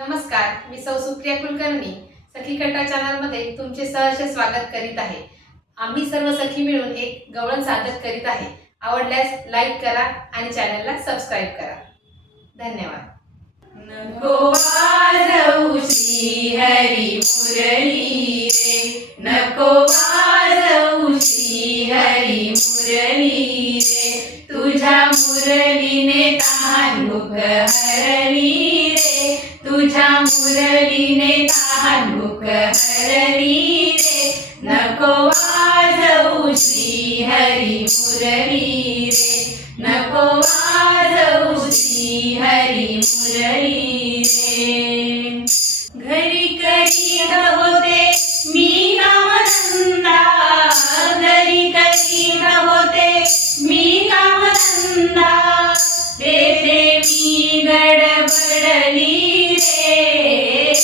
नमस्कार, मी सौ सुप्रिया कुलकर्णी सखी कट्टा चॅनलमध्ये तुमचे सहर्ष स्वागत करीत आहे। आम्ही सर्व सखी मिळून एक गवळण सादर करीत आहे। आवडल्यास लाईक करा आणि चॅनलला सबस्क्राइब करा। धन्यवाद। नको वाजवू श्री हरी मुरली रे, नको वाजवू श्री हरी मुरली रे, तुझ्या मुरलीने तहान भूक हरली रे, तुझ्या मुरलीने तहान भूक हरली रे, नको वाजवू श्री हरी मुरली रे, नको वाजवू श्री हरी मुरली रे। घरी करीत होते मी कामधंदा, घरी करीत होते मी कामधंदा, तेथे मी गडबडली रे,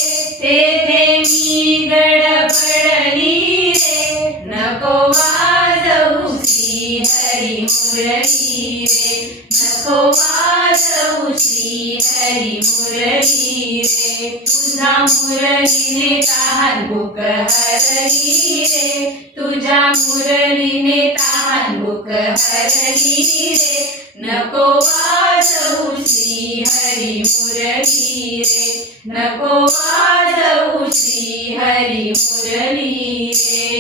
तेथे मी गडबडली रे, नको वाजवू श्री हरी मुरली रे, नको वाजवू श्री हरी मुरली रे, तुझ्या मुरलीने तहान भूक हरली रे, तुझ्या मुरलीने तहान भूक हरली रे, नको वाजवू श्री हरी मुरली रे, नको वाजवू श्री हरी मुरली रे।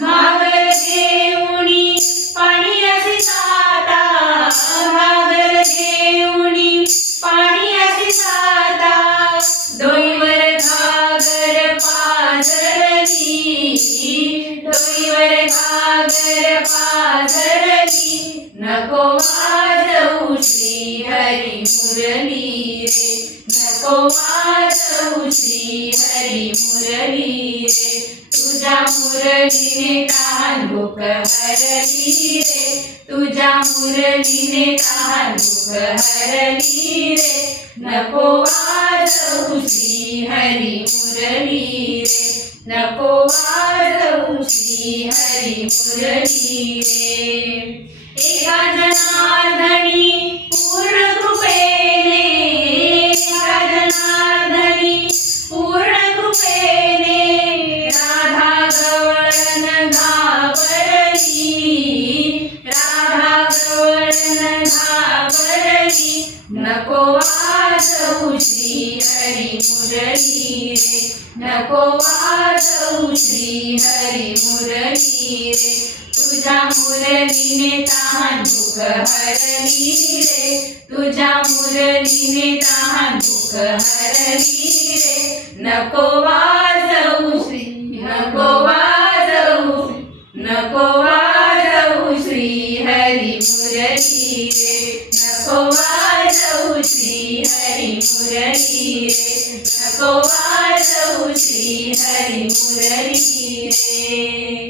घागर घेऊनी पाणी असे जाता, घागर घेऊनी पाणी असे जाता, डोईवर घागर पाझरली, डोईवर घागर पाझरली, नको वाजवू श्री हरी मुरली रे, नको वाजवू श्री हरी मुरली रे, तुझ्या मुरलीने तहान भूक हरली रे, तुझ्या मुरलीने तहान भूक हरली रे, नको वाजवू श्री हरी मुरली रे, नको वाजवू श्री हरी मुरली रे। एका जनार्दनी पूर्ण कृपेने, एका जनार्दनी पूर्ण कृपेने, राधा गवळण घाबरली, राधा गवळण घाबरली, नको वाजवू श्री हरी मुरली रे, नको वाजवू श्री हरी मुरली रे, तुझ्या मुरलीने तहान भूक हरली रे, तुझ्या मुरलीने तहान भूक हरली रे, नको वाजवू श्री, नको वाजवू, नको वाजवू श्री हरी मुरली रे, नको वाजवू श्री हरी मुरली रे, नको वाजवू श्री हरी मुरली रे।